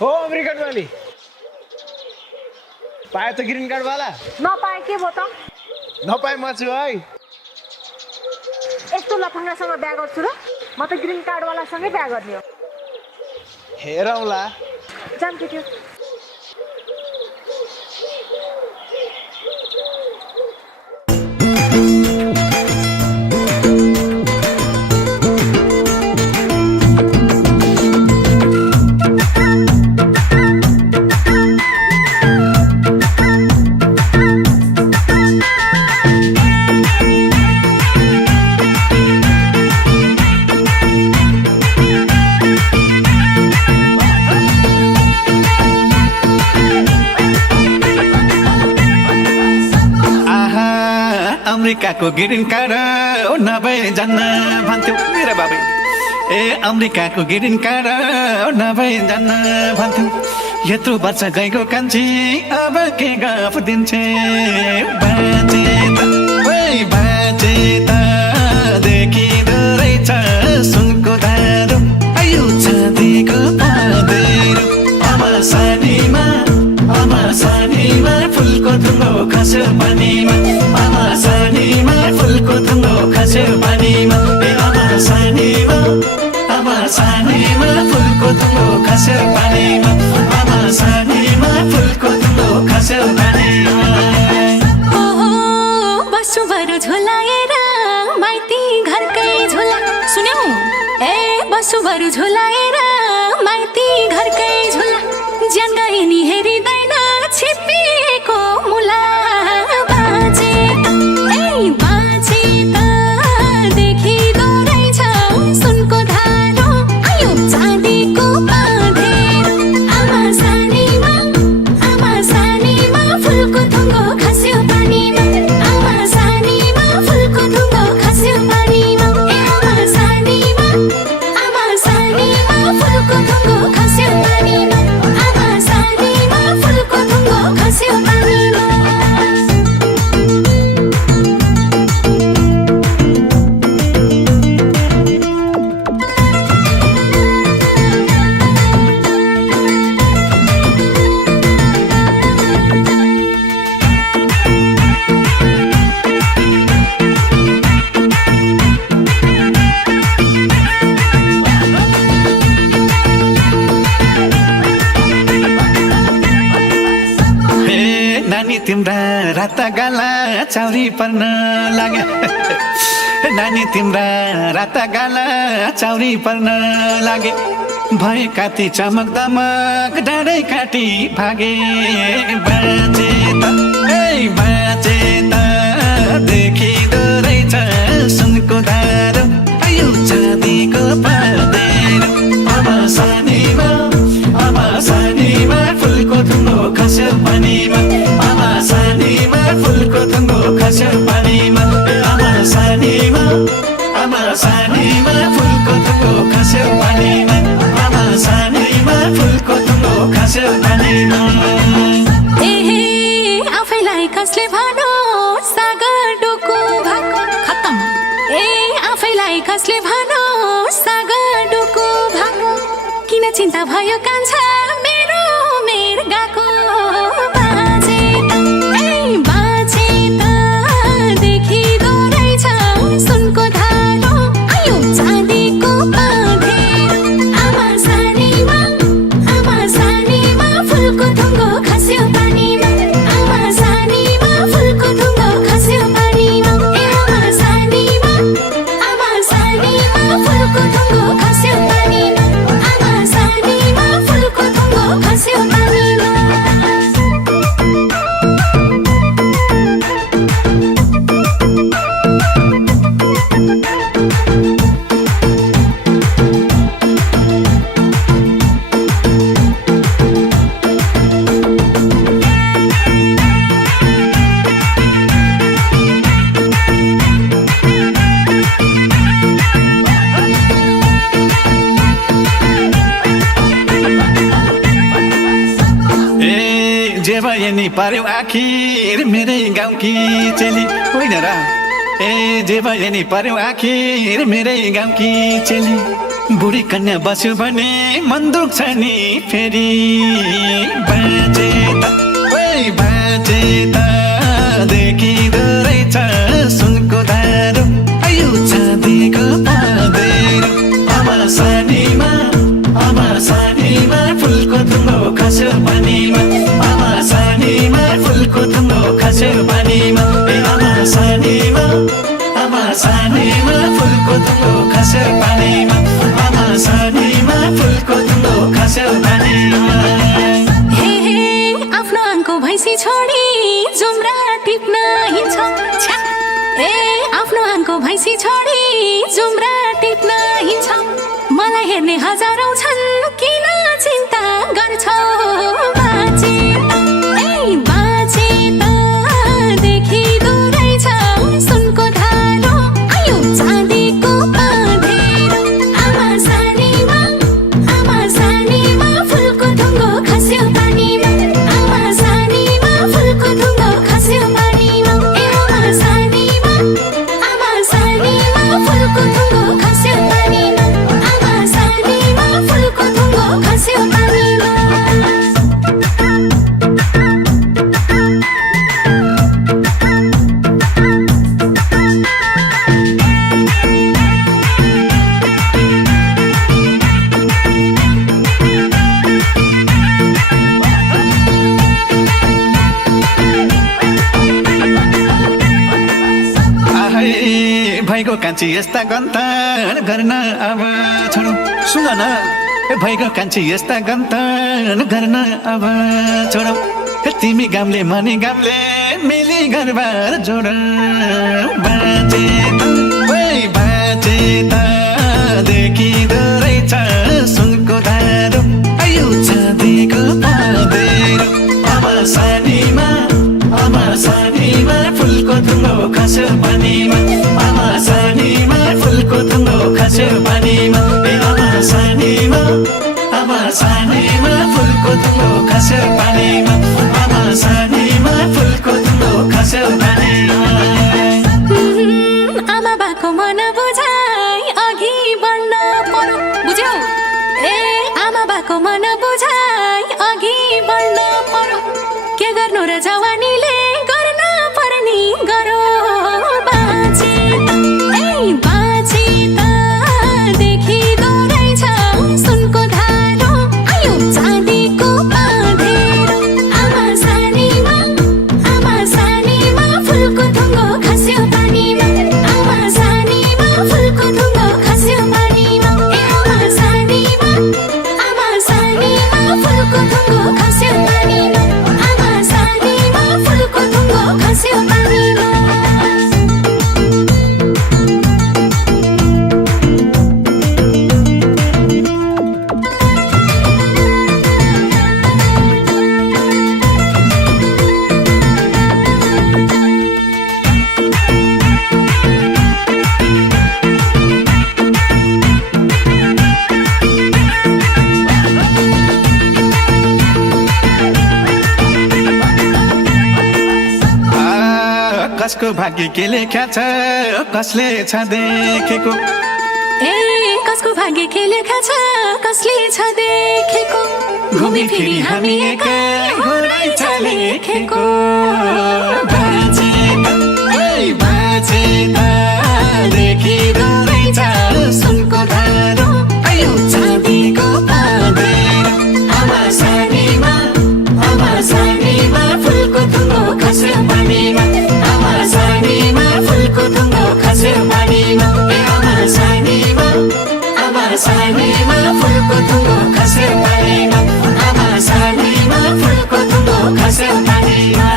हो अमेरिकन वाली पाए त ग्रीन कार्ड वाला नपाए के भयो त नपाए म छु है यस्तो लफङ्गासँग बिहा गर्छु र म त ग्रीन कार्डवालासँगै बिहा गर्ने हो हेरौँला जाम केटी अमेरिकाको ग्रीन कार्ड नभए जान्न भन्थ्यो मेरा बाबे ए अमेरिकाको ग्रीन कार्ड नभए जान्न भन्थ्यो यत्रो वर्ष गएको कान्छी अब के गफ दिन्छे बाँचे त ओइ बाँचे त देखिँदो रहेछ सुनको धारो आयु चाँदीको पँधेरो आमा सानीमा फुलको थुङ्गो खस्यो पानीमा आमा सानीमा फुलको थुङ्गो खस्यो पानीमा ए आमा सानीमा फुलको थुङ्गो खस्यो पानीमा आमा सानीमा फुलको थुङ्गो खस्यो पानीमा ओहो बसुभर झोलाएर माइती घरकै झोला सुन्यौ ए बसुभर झोलाएर माइती घरकै झोला ज्यान गए नि हेरिँदैन छिपिएको मुला बाँचे त देखिँदो रहेछ सुनको धारो आयो चाँदीको पँधेरो आमा सानीमा फुलको थुङ्गो खस्यो पानीमा आमा सानीमा फुलको थुङ्गो खस्यो पानीमा ए आमा सानीमा फुलको थुङ्गो खस्यो पानीमा आमा सानीमा फुलको थुङ्गो खस्यो पानीमा तिम्रा राता गाला चाउरी पर्न लाग्यो नानी तिम्रा राता गाला चाउरी पर्न लागे भए काती चमक दमक डाँडै काटी भागे बाँचे त देखिँदो रहेछ सुनको धारो आयु चाँदीको पँधेरो आमा सानीमा फुलको थुङ्गो खस्यो पानीमा आमा सानीमा फुलको थुङ्गो खस्यो पानीमा आमा सानीमा फुलको थुङ्गो खस्यो पानीमा आमा सानीमा फुलको थुङ्गो खस्यो पानीमा एहे आफैलाई कसले भनो सागर डुकु भएको खत्तम ए आफैलाई कसले भनो सागर डुकु भएको किन चिन्ता भयो कान्छा मेरो मेर गएको बाँचे त देखिँदो रहेछ सुनको धारो आयो चाँदीको पँधेरो आमा सानीमा फुलको थुङ्गो खस्यो पानीमा आमा सानीमा फुलको थुङ्गो खस्यो पानीमा ए आमा सानीमा फुलको थुङ्गो खस्यो पानीमा आमा सानीमा फुलको थुङ्गो खस्यो पानीमा नि पर्यो आखिर मेरै गाउँकी चेली होइन र ए जे भयो नि पर्यो आखिर मेरै गाउँकी चेली बुढी कन्या बस्यो भने मन दुख्छ नि फेरि बाजे त ओइ बाजे त देखिँदो रहेछ सुनको धारो आयु चाँदीको पाँधेरो आमा सानीमा फुलको थुङ्गो खस्यो पानीमा आमा सानीमा फुलको थुङ्गो खस्यो पानीमा ए आमा सानीमा फुलको थुङ्गो खस्यो पानीमा आमा सानीमा फुलको थुङ्गो खस्यो पानीमा हे हे आफ्नो आङको भैँसी छोडी जुम्रा टिप्न हिँड्छ छ्या। ए आफ्नो आङको भैँसी छोडी जुम्रा टिप्न हिँड्छ मलाई हेर्ने हजारौं छन् किन चिन्ता गर्छौ बाजे ए बाजे त देखिँदो रहेछ सुनको धारो आयो चाँदीको पाँधेरो आमा सानीमा फुलको थुङ्गो खस्यो पानीमा आमा सानीमा फुलको थुङ्गो खस्यो पानीमा ए आमा सानीमा फुलको थुङ्गो खस्यो पानीमा आमा सानीमा फुलको थुङ्गो खस्यो पानीमा भाइको कान्छी यस्ता गन्थन गर्न अब छोडौ सुन न भाइको कान्छी यस्ता गन्थन गर्न अब छोडौ तिमी गामले मनी गामले मिली घरबार जोड बाजे त ओइ बाजे त देखिँदो रहेछ सुनको धारो आयु चाँदीको पाँधेरो आमा सानीमा फुलको थुङ्गो खस्यो पानीमा आमा सानीमा फुलको थुङ्गो खस्यो पानीमा ए आमा सानीमा फुलको थुङ्गो खस्यो पानीमा आमा सानीमा फुलको थुङ्गो खस्यो पानीमा आमा बाको मन बुझाइ अघि बढ्न पर्यो बुझ्यौ ए आमा बाको मन बुझाइ अघि बढ्न पर्यो के गर्नु र जवानीले गर्न पर्ने गरो बाजे त ए बाजे त देखिँदो रहेछ सुनको धारो आयो चाँदीको पाँधेरो आमा सानीमा फुलको थुङ्गो खस्यो पानीमा आमा सानीमा फुलको थुङ्गो खस्यो पानीमा ए आमा सानीमा फुलको थुङ्गो खस्यो पानीमा आमा सानीमा फुलको थुङ्गो खस्यो पानीमा कसको भाग्य के लेख्या छ कसले छ देखेको ए कसको भाग्य के लेखा छ कसले छ देखेको घुमी फिरी हामी एकै रहेछ लेखेको बाजे त ओइ बाजे त देखिँदो रहेछ सुनको धारो आयु चाँदीको पाँधेरो आमा सानीमा फुलको थुङ्गो खस्यो पानीमा आमा सानीमा फुलको थुङ्गो खस्यो पानीमा ए आमा सानीमा फुलको थुङ्गो खस्यो पानीमा आमा सानीमा फुलको थुङ्गो खस्यो पानीमा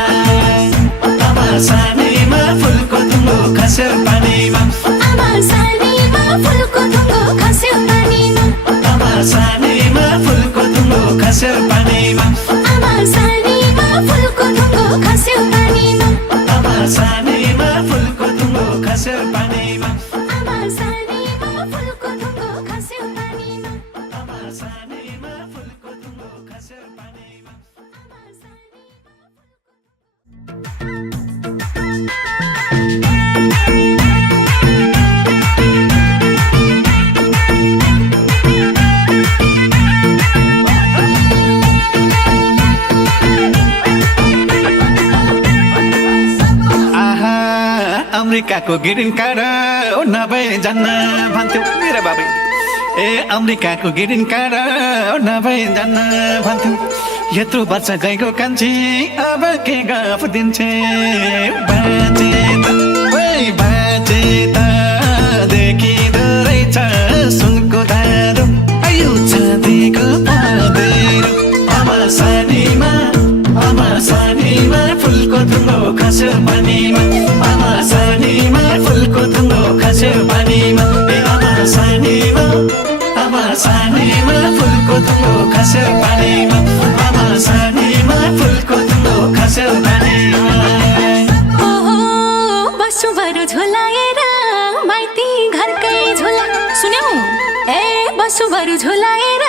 आमा सानीमा फुलको थुङ्गो खस्यो पानीमा आमा सानीमा फुलको थुङ्गो खस्यो पानीमा आमा सानीमा फुलको थुङ्गो खस्यो पानीमा आमा सानीमा फुलको थुङ्गो खस्यो पानीमा आमा सानीमा फुलको थुङ्गो खस्यो पानीमा आमा सानीमा फुलको थुङ्गो खस्यो पानीमा आमा सानीमा फुलको थुङ्गो खस्यो पानीमा आमा सानीमा अमेरिकाको ग्रिन कार्ड नभए जान्न भन्थ्यौ मेरा बाबे ए अमेरिकाको ग्रिन कार्ड नभए जान्न भन्थ्यौ यत्रो वर्ष गएको कान्छी अब के गफ दिन्छे बाजे त ओइ बाजे त देखिँदो रहेछ सुनको धारो आयु छातीको पँधेरो आमा सानीमा फुलको थुङ्गो खस्यो पानीमा आमा सानीमा फुलको थुङ्गो खस्यो पानीमा ए आमा सानीमा फुलको थुङ्गो खस्यो पानीमा आमा सानीमा फुलको थुङ्गो खस्यो पानीमा ओहो बस्छु बरु झोलाएर माइती घरकै झोला सुन्यौ ए बस्छु बरु झोलाएर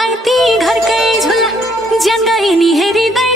माइती घरकै झोला ज्यान गए नि हेरिँदै